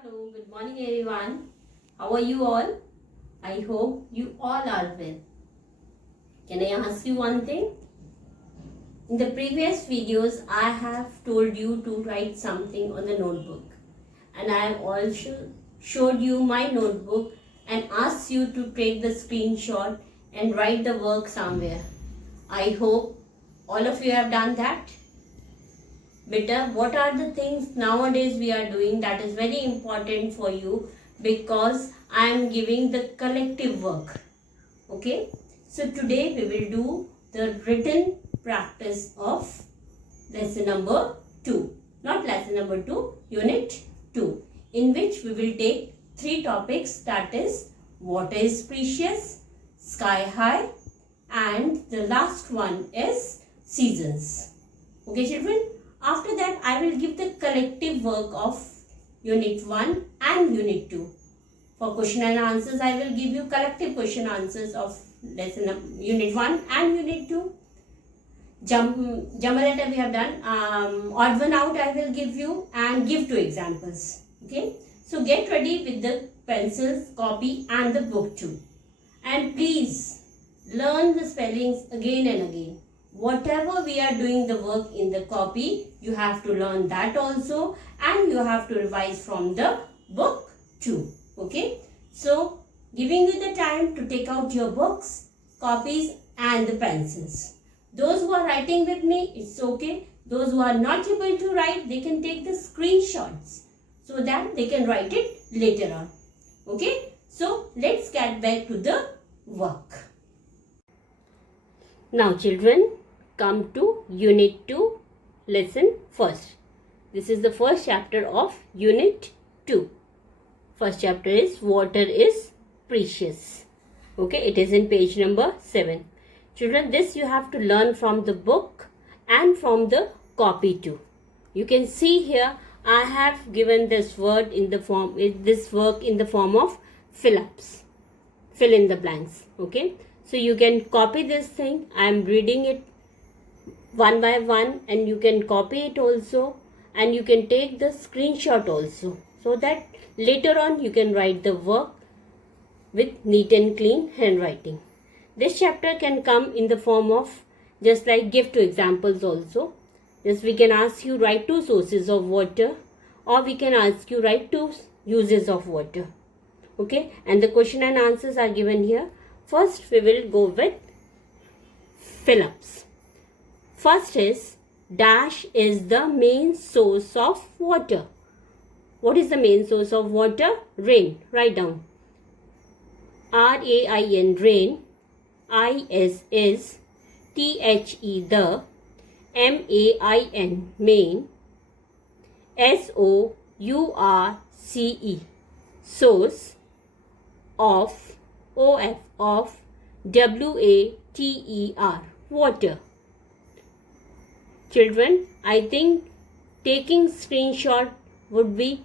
Hello, good morning everyone. How are you all? I hope you all are well. Can I ask you one thing? In the previous videos, I have told you to write something on the notebook. And I have also showed you my notebook and asked you to take the screenshot and write the work somewhere. I hope all of you have done that. Beta, what are the things nowadays we are doing that is very important for you, because I am giving the collective work. Okay, so today we will do the written practice of lesson number 2, not lesson number 2, unit 2, in which we will take 3 topics, that is water is precious, sky high, and the last one is seasons. Okay children, after that I will give the collective work of unit 1 and unit 2. For question and answers, I will give you collective question answers of lesson unit 1 and unit 2. Jumble letter we have done. Odd one out I will give you and give 2 examples. Okay. So get ready with the pencils, copy and the book too. And please learn the spellings again and again. Whatever we are doing the work in the copy, you have to learn that also, and you have to revise from the book too. Okay, so giving you the time to take out your books, copies and the pencils. Those who are writing with me, it's okay. Those who are not able to write, they can take the screenshots so that they can write it later on. Okay, so let's get back to the work. Now children, come to unit 2, lesson first. This is the first chapter of unit 2. First chapter is water is precious. Okay, it is in page number 7. Children, this you have to learn from the book and from the copy too. You can see here I have given this word in the form, this work in the form of fill-ups. Fill in the blanks. Okay, so you can copy this thing. I am reading it one by one, and you can copy it also, and you can take the screenshot also, so that later on you can write the work with neat and clean handwriting. This chapter can come in the form of just like give 2 examples also. Just we can ask you write 2 sources of water, or we can ask you write 2 uses of water. Okay, and the question and answers are given here. First we will go with fill-ups. First is dash is the main source of water. What is the main source of water? Rain. Write down. R-A-I-N, rain. I-S-S. T-H-E, the. M-A-I-N, main. S-O-U-R-C-E, source. Of, O-F, of. W-A-T-E-R, water. Children, I think taking screenshot would be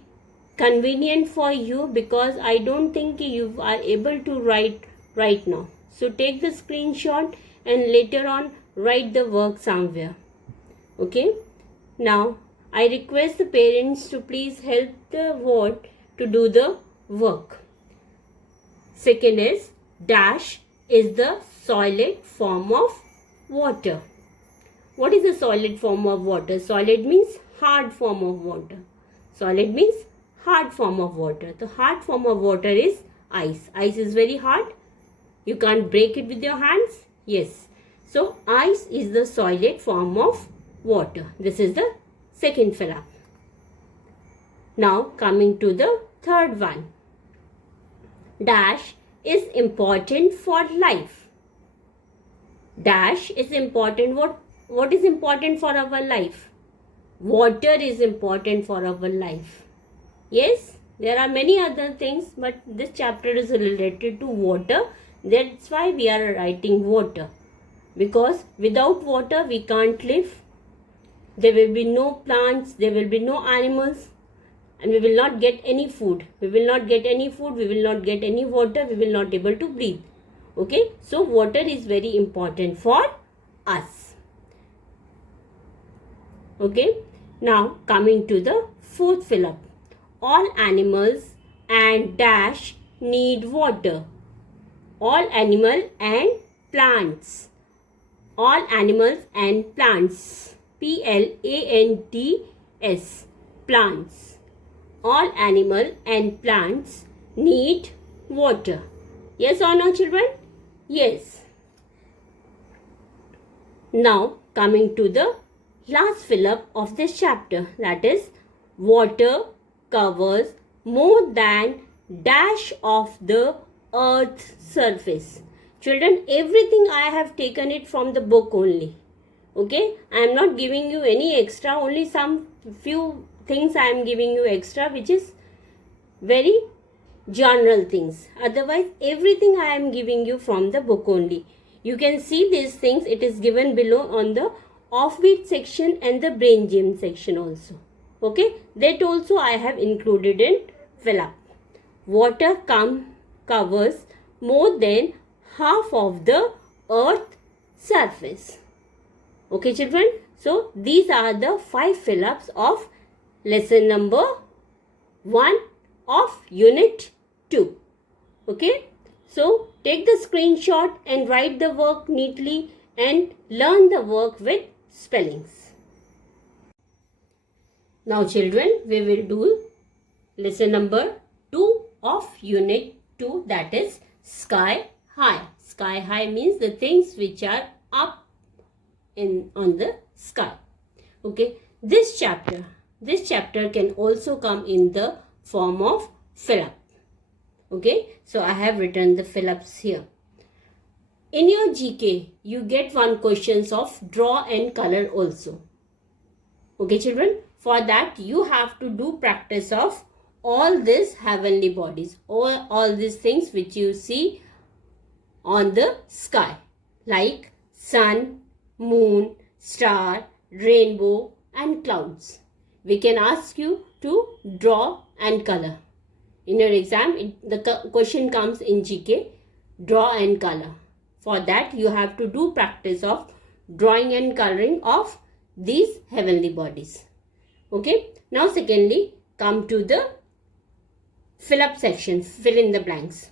convenient for you, because I don't think you are able to write right now. So take the screenshot and later on write the work somewhere. Okay. Now I request the parents to please help the ward to do the work. Second is dash is the solid form of water. What is the solid form of water? Solid means hard form of water. Solid means hard form of water. The hard form of water is ice. Ice is very hard. You can't break it with your hands. Yes. So ice is the solid form of water. This is the second fill-up. Now coming to the third one. Dash is important for life. Dash is important. What is important for our life? Water is important for our life. Yes, there are many other things, but this chapter is related to water. That's why we are writing water. Because without water we can't live. There will be no plants, there will be no animals, and we will not get any food. We will not get any food, we will not get any water, we will not be able to breathe. Okay, so water is very important for us. Okay, now coming to the fourth fill-up. all animals and dash need water. All animal and plants. All animals and plants. Plants. Plants. All animal and plants need water. Yes or no, children? Yes. Now coming to the last fill-up of this chapter, that is, water covers more than dash of the earth's surface. Children, everything I have taken it from the book only. Okay, I am not giving you any extra, only some few things I am giving you extra, which is very general things. Otherwise, everything I am giving you from the book only. You can see these things, it is given below on the offbeat section and the brain gym section also. Okay, that also I have included in fill up. Water covers more than half of the earth surface. Okay, children, so these are the 5 fill-ups of lesson number 1 of unit 2. Okay, so take the screenshot and write the work neatly and learn the work with spellings. Now children, we will do lesson number 2 of unit 2, that is sky high. Sky high means the things which are up on the sky. Okay, this chapter can also come in the form of fill-up. Okay, so I have written the fill-ups here. In your GK, you get one questions of draw and color also. Okay, children, for that you have to do practice of all these heavenly bodies, all these things which you see on the sky, like sun, moon, star, rainbow and clouds. We can ask you to draw and color. In your exam, the question comes in GK, draw and color. For that, you have to do practice of drawing and coloring of these heavenly bodies. Okay, now secondly, come to the fill up section, fill in the blanks.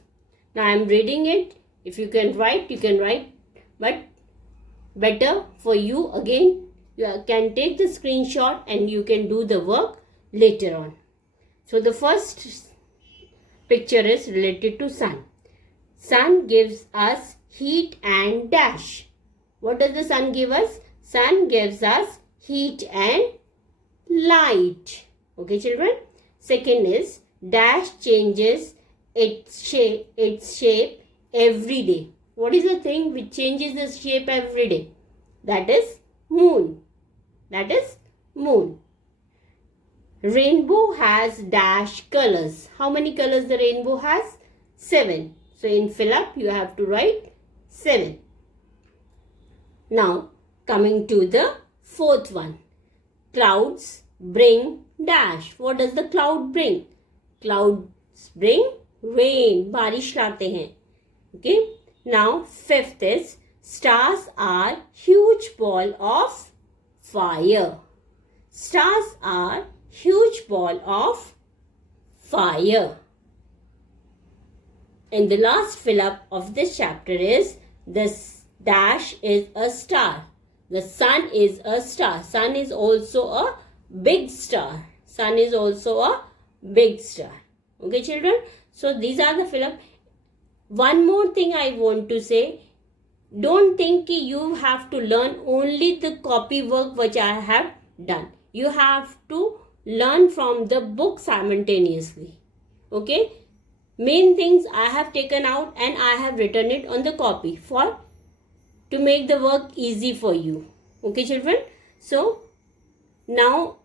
Now I am reading it. If you can write, you can write, but better for you, again, you can take the screenshot and you can do the work later on. So the first picture is related to sun. Sun gives us heat and dash. What does the sun give us? Sun gives us heat and light. Okay, children. Second is dash changes its shape every day. What is the thing which changes its shape every day? That is moon. That is moon. Rainbow has dash colors. How many colors the rainbow has? 7. So in fill up you have to write 7. Now coming to the fourth one. Clouds bring dash. What does the cloud bring? Clouds bring rain. बारिश लाते हैं. Okay. Now fifth is stars are huge ball of fire. Stars are huge ball of fire. And the last fill up of this chapter is this dash is a star. The sun is a star. Sun is also a big star. Sun is also a big star. Okay, children. So these are the fill up. One more thing I want to say. Don't think you have to learn only the copy work which I have done. You have to learn from the book simultaneously. Okay. Main things I have taken out and I have written it on the copy to make the work easy for you. Okay, children. So now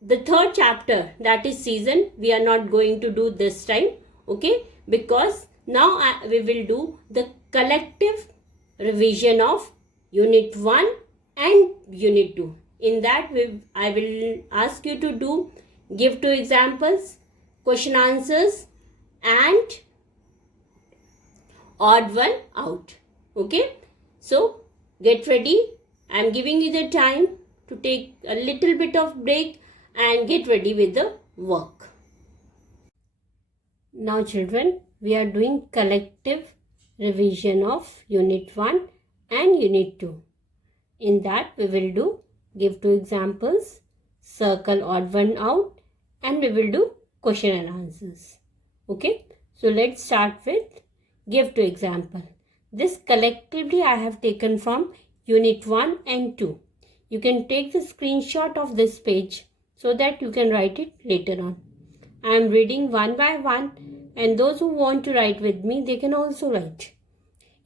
the third chapter, that is season, we are not going to do this time. Okay, because now we will do the collective revision of unit 1 and unit 2. In that I will ask you to give 2 examples, question answers and odd one out. Okay, so get ready. I am giving you the time to take a little bit of break and get ready with the work. Now children, we are doing collective revision of Unit 1 and Unit 2. In that we will do give two examples, circle odd one out, and we will do question and answers. Okay, so let's start with give two example. This collectively I have taken from Unit 1 and 2. You can take the screenshot of this page so that you can write it later on. I am reading one by one, and those who want to write with me, they can also write.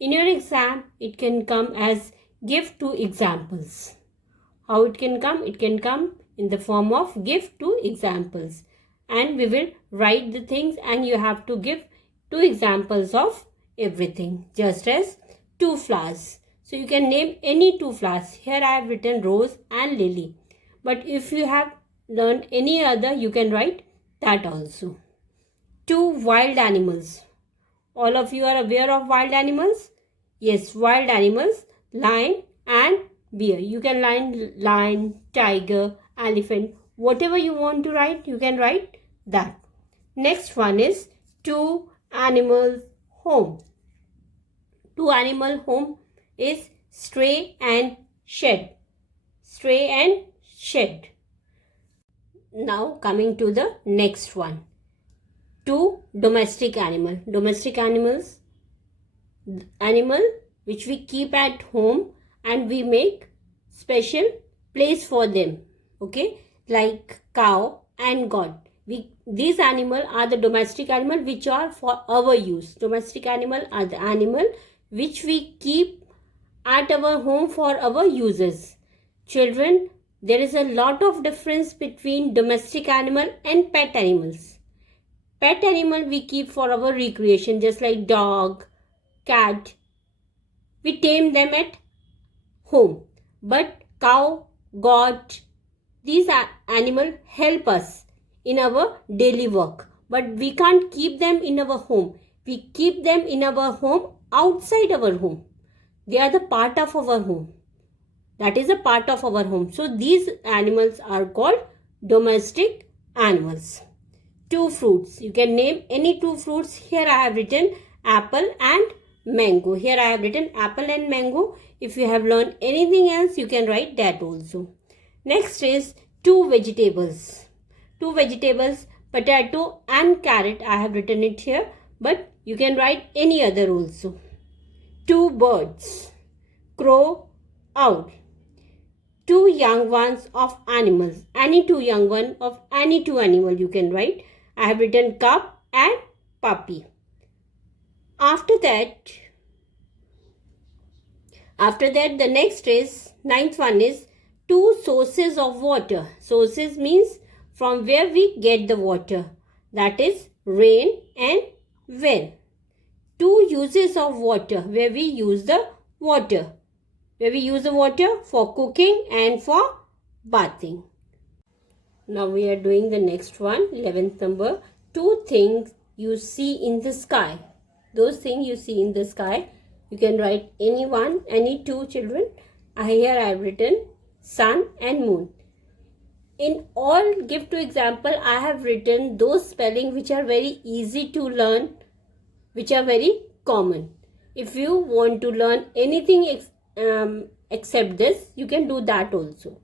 In your exam, it can come as give two examples. How it can come? It can come in the form of give two examples. And we will write the things and you have to give two examples of everything. Just as two flowers. So you can name any two flowers. Here I have written rose and lily. But if you have learned any other, you can write that also. Two wild animals. All of you are aware of wild animals? Yes, wild animals, lion and bear. You can write lion, tiger, elephant, whatever you want to write, you can write that. Next one is two animals home. Two animal home is stray and shed. Stray and shed. Now coming to the next one. Two domestic animal. Domestic animals, animal which we keep at home and we make special place for them. Okay, like cow and goat. These animal are the domestic animal which are for our use. Domestic animal are the animal which we keep at our home for our uses. Children, there is a lot of difference between domestic animal and pet animals. Pet animal we keep for our recreation, just like dog, cat. We tame them at home. But cow, goat, these animals help us in our daily work. But we can't keep them in our home. We keep them in our home outside our home. They are the part of our home. That is a part of our home. So these animals are called domestic animals. Two fruits. You can name any two fruits. Here I have written apple and mango. Here I have written apple and mango. If you have learned anything else, you can write that also. Next is two vegetables. Two vegetables, potato and carrot. I have written it here, but you can write any other also. Two birds. Crow, owl. Two young ones of animals. Any two young one of any two animal you can write. I have written cup and puppy. After that, the next is, ninth one is two sources of water. Sources means from where we get the water. That is rain and well. Two uses of water, where we use the water. Where we use the water for cooking and for bathing. Now we are doing the next one, 11th number. Two things you see in the sky. Those things you see in the sky. You can write any one, any two children. Here I have written sun and moon. In all give two example, I have written those spelling which are very easy to learn, which are very common. If you want to learn anything except this, you can do that also.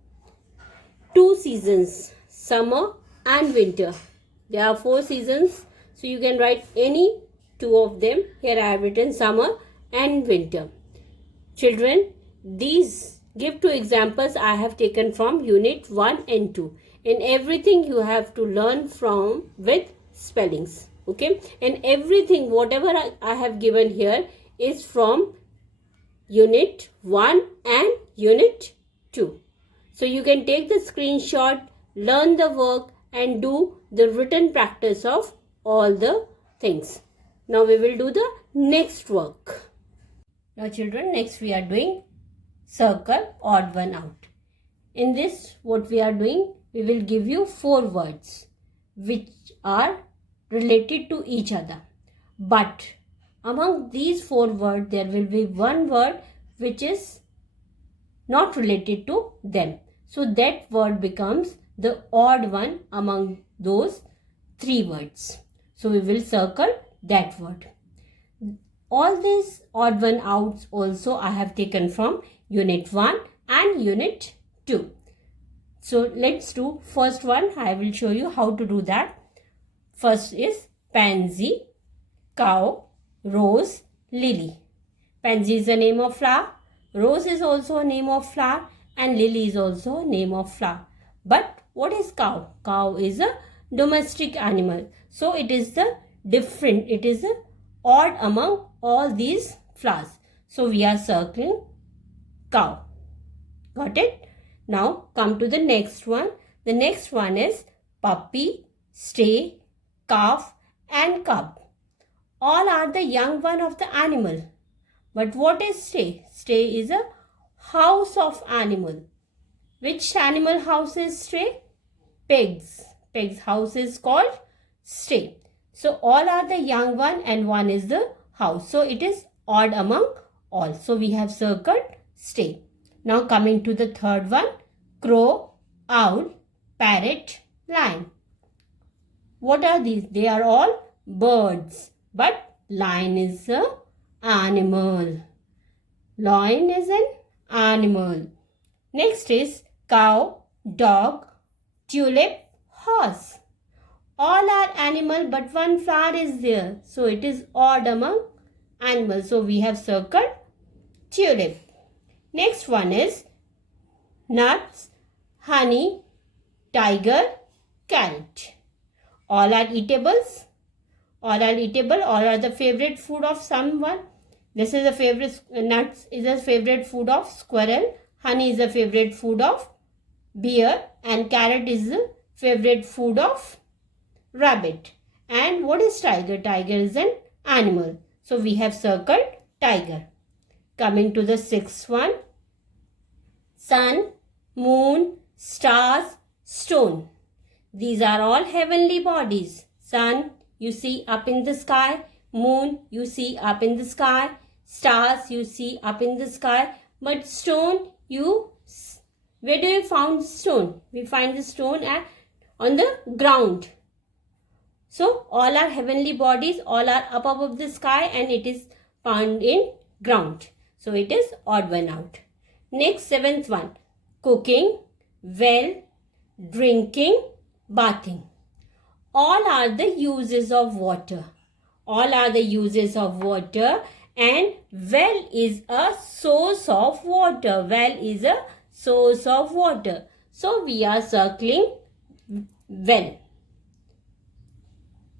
Two seasons, summer and winter. There are 4 seasons, so you can write any two of them. Here I have written summer and winter. Children, these give two examples I have taken from Unit 1 and 2. And everything you have to learn from with spellings. Okay, and everything whatever I have given here is from Unit 1 and Unit 2. So you can take the screenshot, learn the work and do the written practice of all the things. Now we will do the next work. Now children, next we are doing circle odd one out. In this, what we are doing, we will give you 4 words which are related to each other. But among these 4 words, there will be one word which is not related to them. So that word becomes the odd one among those 3 words. So we will circle that word. All these odd one outs also I have taken from Unit 1 and Unit 2. So let's do first one. I will show you how to do that. First is pansy, cow, rose, lily. Pansy is the name of flower. Rose is also a name of flower. And lily is also a name of flower. But what is cow? Cow is a domestic animal. So it is the different. It is the odd among all these flowers. So we are circling cow. Got it? Now come to the next one. The next one is puppy, stray, calf and cub. All are the young one of the animal. But what is stray? Stray is a house of animal. Which animal house is stray? Pigs. Pig's house is called stray. So all are the young one and one is the house. So it is odd among all. So we have circled stray. Now coming to the third one. Crow, owl, parrot, lion. What are these? They are all birds. But lion is an animal. Lion is an animal. Next is cow, dog, tulip, horse. All are animal but one flower is there. So it is odd among animals. So we have circled tulip. Next one is nuts, honey, tiger, carrot. All are eatables. All are eatable. All are the favorite food of someone. This is a favorite, nuts is a favorite food of squirrel. Honey is a favorite food of bear. And carrot is the favorite food of rabbit. And what is tiger? Tiger is an animal. So we have circled tiger. Coming to the sixth one. Sun, moon, stars, stone. These are all heavenly bodies. Sun, you see up in the sky. Moon, you see up in the sky. Stars, you see up in the sky. But stone, where do you find stone? We find the stone on the ground. So all are heavenly bodies. All are up above the sky and it is found in ground. So it is odd one out. Next, seventh one. Cooking, well, drinking, bathing. All are the uses of water. All are the uses of water and well is a source of water. Well is a source of water. So we are circling well.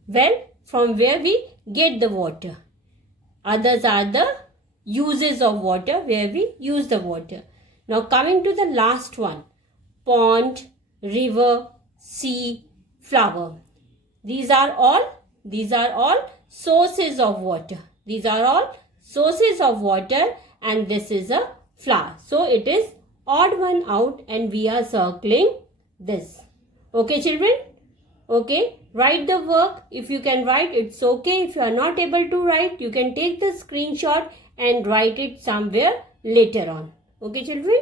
Well, from where we get the water. Others are the uses of water, where we use the water. Now coming to the last one. Pond, river, sea, flower. These are all sources of water. These are all sources of water and this is a flower. So it is odd one out and we are circling this. Okay children? Okay. Write the work. If you can write, it's okay. If you are not able to write, you can take the screenshot and write it somewhere later on. Okay children?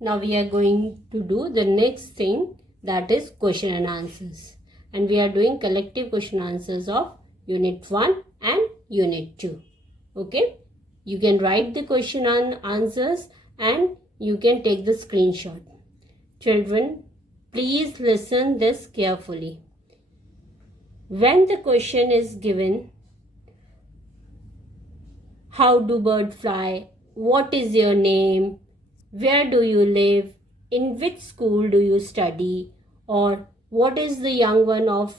Now we are going to do the next thing, that is question and answers. And we are doing collective question answers of Unit 1 and Unit 2. Okay? You can write the question and answers and you can take the screenshot. Children, please listen this carefully. When the question is given, how do birds fly? What is your name? Where do you live? In which school do you study? Or what is the young one of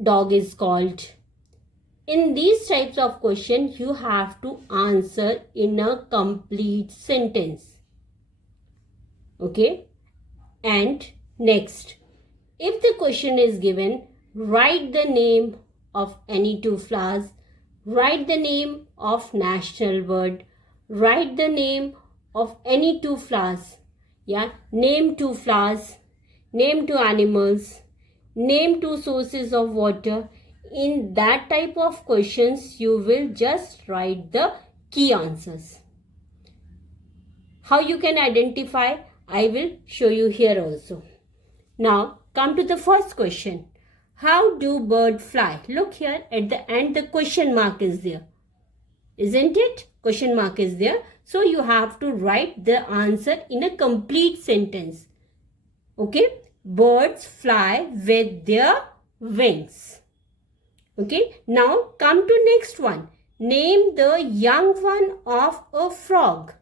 dog is called? In these types of questions, you have to answer in a complete sentence. Okay? And next, if the question is given, write the name of any two flowers, write the name of national bird, write the name of any two flowers. Yeah, name two flowers, name two animals, name two sources of water. In that type of questions, you will just write the key answers. How you can identify, I will show you here also. Now, come to the first question. How do birds fly? Look here at the end, the question mark is there. Isn't it? Question mark is there. So you have to write the answer in a complete sentence. Okay. Birds fly with their wings. Okay. Now come to next one. Name the young one of a frog.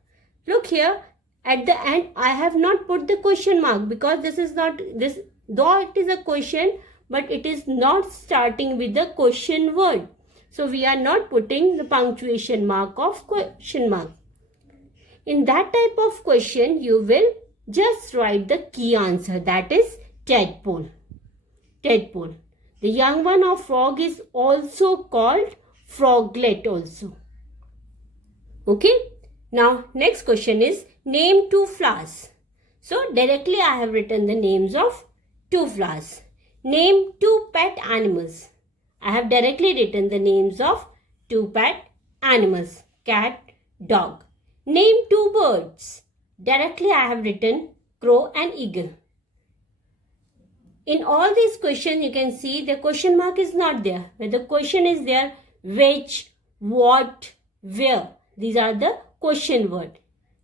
Look here at the end. I have not put the question mark because this is not this, though it is a question, but it is not starting with the question word. So we are not putting the punctuation mark of question mark. In that type of question, you will just write the key answer, that is tadpole. Tadpole. The young one of frog is also called froglet also. Okay. Now next question is name two flowers. So directly I have written the names of two flowers. Name two pet animals. I have directly written the names of two pet animals, cat, dog. Name two birds. Directly I have written crow and eagle. In all these questions you can see the question mark is not there. Where the question is there, which, what, where. These are the question word.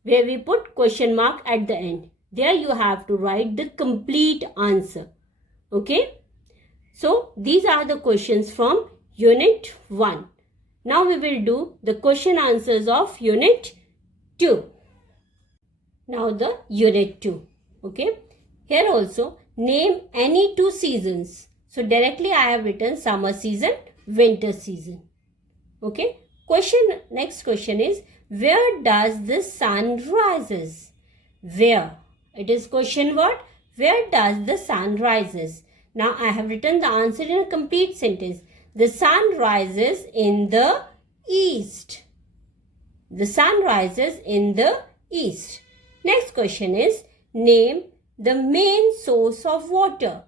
Where we put question mark at the end. There you have to write the complete answer. Okay. So these are the questions from Unit 1. Now we will do the question answers of Unit 2. Now the Unit 2. Okay. Here also name any two seasons. So directly I have written summer season, winter season. Okay. Next question is where does the sun rises? Where? It is question word. Where does the sun rises? Now I have written the answer in a complete sentence. The sun rises in the east. The sun rises in the east. Next question is name the main source of water.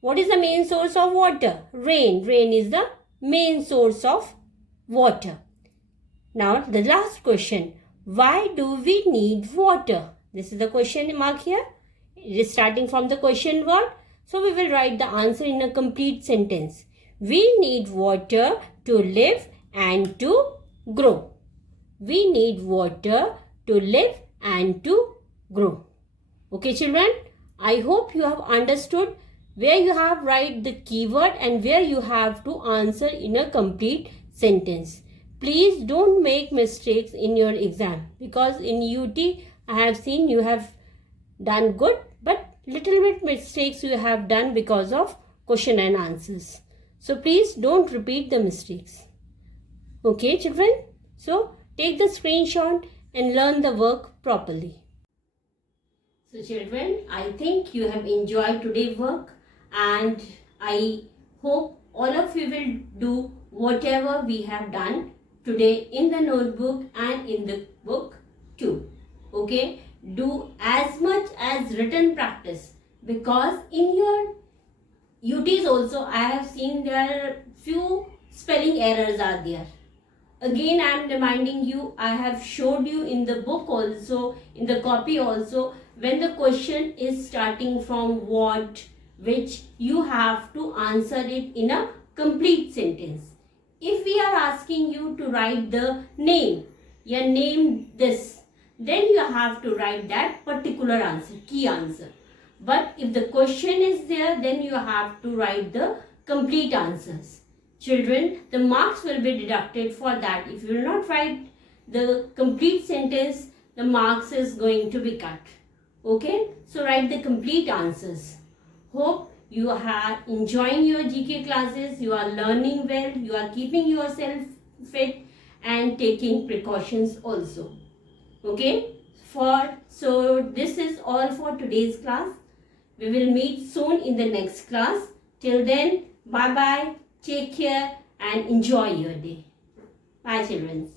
What is the main source of water? Rain. Rain is the main source of water. Now the last question. Why do we need water? This is the question mark here. It is starting from the question word. So we will write the answer in a complete sentence. We need water to live and to grow. We need water to live and to grow. Okay children, I hope you have understood where you have write the keyword and where you have to answer in a complete sentence. Please don't make mistakes in your exam because in UT I have seen you have done good, but little bit mistakes you have done because of question and answers. So please don't repeat the mistakes. Okay children, so take the screenshot and learn the work properly. So children, I think you have enjoyed today's work and I hope all of you will do whatever we have done today in the notebook and in the book too. Okay, do as much as written practice because in your UTs also I have seen there are few spelling errors are there. Again I am reminding you, I have showed you in the book also, in the copy also, when the question is starting from what, which, you have to answer it in a complete sentence. If we are asking you to write the name, your name this, then you have to write that particular answer, key answer. But if the question is there, then you have to write the complete answers. Children, the marks will be deducted for that. If you will not write the complete sentence, the marks is going to be cut. Okay, so write the complete answers. Hope you are enjoying your GK classes, you are learning well, you are keeping yourself fit and taking precautions also. Okay, so this is all for today's class. We will meet soon in the next class. Till then, bye bye, take care and enjoy your day. Bye children.